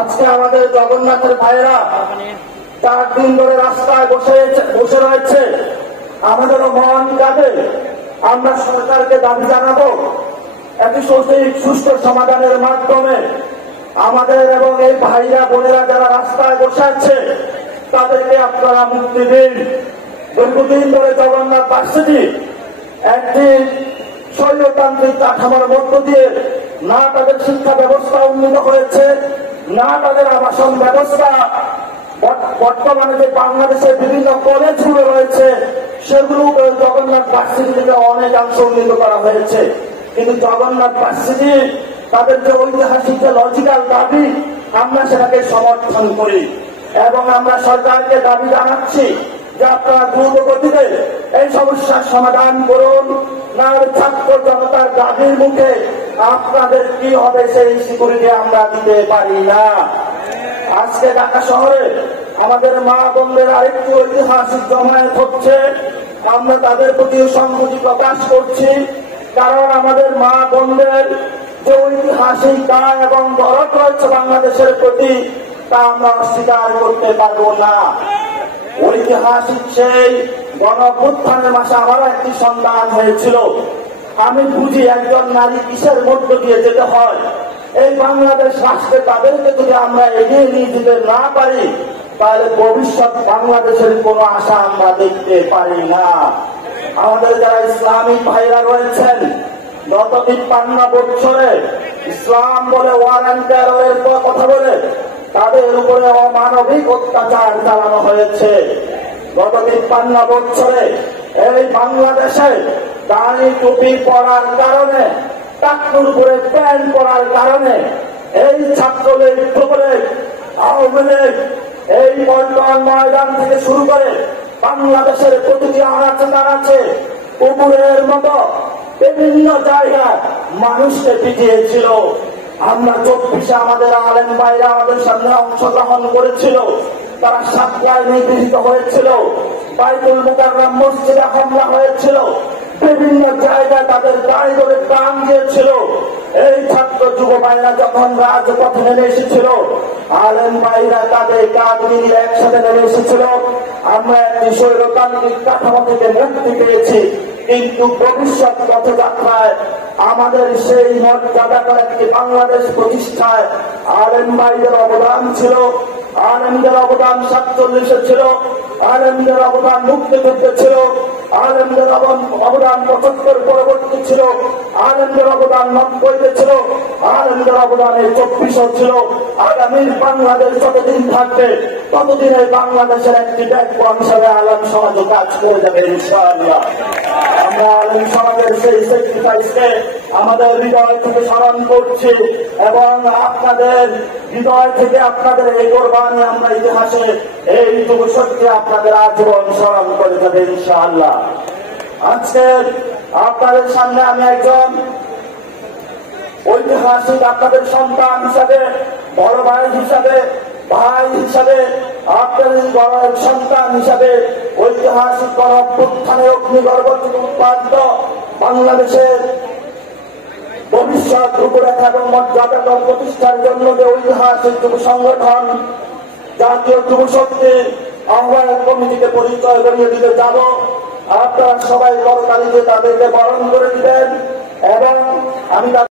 আজকে আমাদের জগন্নাথের ভাইরা 4 দিন ধরে রাস্তায় বসে রয়েছে। আমাদেরও মন যাবে, আমরা সরকারকে দাবি জানাবো একটি সুষ্ঠু সমাধানের মাধ্যমে আমাদের এবং এই ভাইরা বোনেরা যারা রাস্তায় বসে আছে তাদেরকে আপনারা মুক্তি দিন। দীর্ঘদিন ধরে জগন্নাথ ভার্সিটি একটি স্বৈরতান্ত্রিক কাঠামোর মধ্য দিয়ে না তাদের শিক্ষা ব্যবস্থা উন্নত হয়েছে, না তাদের আবাসন ব্যবস্থা। বর্তমানে যে বাংলাদেশের বিভিন্ন কলেজগুলো রয়েছে সেগুলো জগন্নাথ ভার্সিটি থেকে অনেকাংশ উন্নীত করা হয়েছে, কিন্তু জগন্নাথ ভার্সিটি তাদের যে ঐতিহাসিক যে লজিক্যাল দাবি আমরা সেটাকে সমর্থন করি এবং আমরা সরকারকে দাবি জানাচ্ছি যে আপনারা দ্রুত গতিতে এই সমস্যার সমাধান করুন, না ছাত্র জনতার দাবির মুখে আপনাদের কি হবে সেই সিকিউরিটি আমরা দিতে পারি না। আজকে ঢাকা শহরে আমাদের মা বোনদের আরেকটি ঐতিহাসিক জমায়েত হচ্ছে, আমরা তাদের প্রতি সংহতি প্রকাশ করছি, কারণ আমাদের মা বোনদের যে ঐতিহাসিক দায় এবং দরদ রয়েছে বাংলাদেশের প্রতি তা আমরা অস্বীকার করতে পারব না। ঐতিহাসিক সেই গণঅভ্যুত্থানের মাসে আমারও একটি সন্তান হয়েছিল। আমি বুঝি একজন নারী কিসের মধ্য দিয়ে যেতে হয়। এই বাংলাদেশ রাষ্ট্রে তাদেরকে যদি আমরা এগিয়ে নিয়ে যেতে না পারি তাহলে ভবিষ্যৎ বাংলাদেশের কোনো আশা আমরা দেখতে পারি না। আমাদের যারা ইসলামিক ভাইরা রয়েছেন গত 53 বছরে ইসলাম বলে ওয়ার অ্যান্ড টেররের কথা বলে তাদের উপরে অমানবিক অত্যাচার চালানো হয়েছে। গত 53 বছরে এই বাংলাদেশে দাড়ি টুপি পরার কারণে, টাকনুর উপরে প্যান্ট পরার কারণে এই ছাত্রলীগ, যুবলীগ, আওয়ামী লীগ এই পল্টন ময়দান থেকে শুরু করে বাংলাদেশের প্রতিটি আনাচে কুকুরের মতো বিভিন্ন জায়গায় মানুষকে পিটিয়েছিল। আমরা 24-এ আমাদের আলেম ভাইরা আমাদের সামনে অংশগ্রহণ করেছিল, তারা সাতটায় নিপীড়িত হয়েছিল, বাইতুল মুকাররম মসজিদে হামলা হয়েছিল, বিভিন্ন জায়গায় তাদের গাড়ি ধরে প্রাণ দিয়েছিল। এই ছাত্র যুব ভাইরা যখন রাজপথে নেমে এসেছিল আলেম ভাইরা তাদের কাঁধ মিলিয়ে একসাথে নেমে এসেছিল। আমরা একটি স্বৈরতান্ত্রিক কাঠামো থেকে মুক্তি পেয়েছি, কিন্তু ভবিষ্যৎ পথযাত্রায় আমাদের সেই মর্যাদাকর একটি বাংলাদেশ প্রতিষ্ঠায় আলেম ভাইদের অবদান ছিল। আলেমদের অবদান 47-এ ছিল, আলেমদের অবদান মুক্তিযুদ্ধে ছিল, আলেমদের অবদান 75 পরবর্তী ছিল, আলেমদের অবদান 90-তে ছিল, আলেমদের অবদান 24-এ ছিল। আগামীর বাংলাদেশ যতদিন থাকবে ততদিন এই বাংলাদেশের একটি ব্যাকবন হিসাবে আলেম সমাজ কাজ করে যাবে ইনশাআল্লাহ। আমরা আলেম সমাজের সেই স্যাক্রিফাইসকে আমাদের হৃদয় থেকে স্মরণ করছি এবং আপনাদের হৃদয় থেকে আপনাদের এই কোরবানি আমরা ইতিহাসে এই যুবশক্তি আপনাদের আজীবন স্মরণ করে যাবে ইনশাআল্লাহ। আজকে আপনাদের সামনে আমি একজন ঐতিহাসিক আপনাদের সন্তান হিসাবে, বড় ভাই হিসাবে, ভাই হিসাবে, আপনাদের বড় সন্তান হিসাবে ঐতিহাসিক গণঅভ্যুত্থানে অগ্নিগর্ভ থেকে উৎপাদিত বাংলাদেশের ভবিষ্যৎ রূপরেখা এবং মর্যাদা প্রতিষ্ঠার জন্য যে ঐতিহাসিক যুব সংগঠন জাতীয় যুব শক্তির আহ্বায়ক কমিটিকে পরিচয় করিয়ে দিতে যাব। আপনারা সবাই করতালি দিয়ে তাদেরকে বরণ করে দিবেন এবং আমি